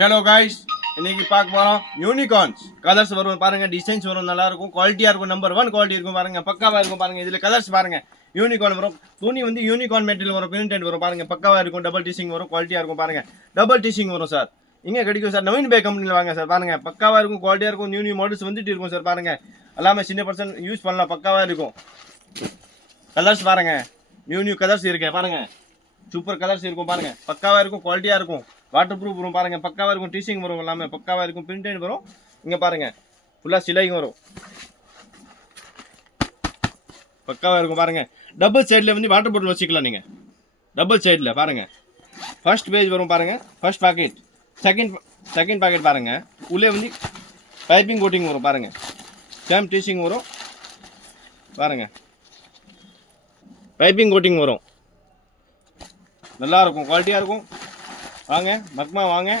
Hello guys, இன்னைக்கு பார்க்க போகிறோம் யூனிகார்ன்ஸ். கலர்ஸ் வரும் பாருங்கள், டிசைன்ஸ் வரும், நல்லா இருக்கும், குவாலிட்டியாக இருக்கும், நம்பர் 1 குவாலிட்டி இருக்கும் பாருங்கள், பக்காவாக இருக்கும் பாருங்கள். இதில் கலர்ஸ் பாருங்கள், யூனிகார்ன் வரும், துணி வந்து யூனிகார்ன் மெட்டீரியல் வரும், பிரிண்டட் வரும் பாருங்கள், பக்காவாக இருக்கும், டபுள் டீசிங் வரும், குவாலிட்டியாக இருக்கும் பாருங்கள். டபுள் டீசிங் வரும் சார், இங்கே கிடைக்கும் சார், நவீன் பே கம்பெனியில் வாங்க சார் பாருங்கள், பக்காவாக இருக்கும், குவாலிட்டியாக இருக்கும், நியூ மாடல்ஸ் வந்துட்டு இருக்கும் சார் பாருங்கள். எல்லாமே சின்ன பர்சன் யூஸ் பண்ணலாம், பக்காவாக இருக்கும். கலர்ஸ் பாருங்கள், நியூ கலர்ஸ் இருக்கு பாருங்கள், சூப்பர் கலர்ஸ் இருக்கும் பாருங்கள், பக்காவாக இருக்கும், குவாலிட்டியாக இருக்கும், வாட்டர் ப்ரூஃப் வரும் பாருங்கள், பக்காவாக இருக்கும், டீசிங் வரும், எல்லாமே பக்காவாக இருக்கும், பிரிண்டட் வரும். இங்கே பாருங்கள், ஃபுல்லாக சிலையும் வரும், பக்காவாக இருக்கும் பாருங்கள். டபுள் சைடில் வந்து வாட்டர் பாட்டில் வச்சுக்கலாம் நீங்கள், டபுள் சைடில் பாருங்கள். ஃபர்ஸ்ட் பேஜ் வரும் பாருங்கள், ஃபர்ஸ்ட் பாக்கெட், செகண்ட் பாக்கெட் பாருங்கள், உள்ளே வந்து பைப்பிங் கோட்டிங் வரும் பாருங்கள், சேம் டீசிங் வரும் பாருங்கள், பைப்பிங் கோட்டிங் வரும், நல்லா இருக்கும், குவாலிட்டியாக இருக்கும். வாங்க மக்மா வாங்க.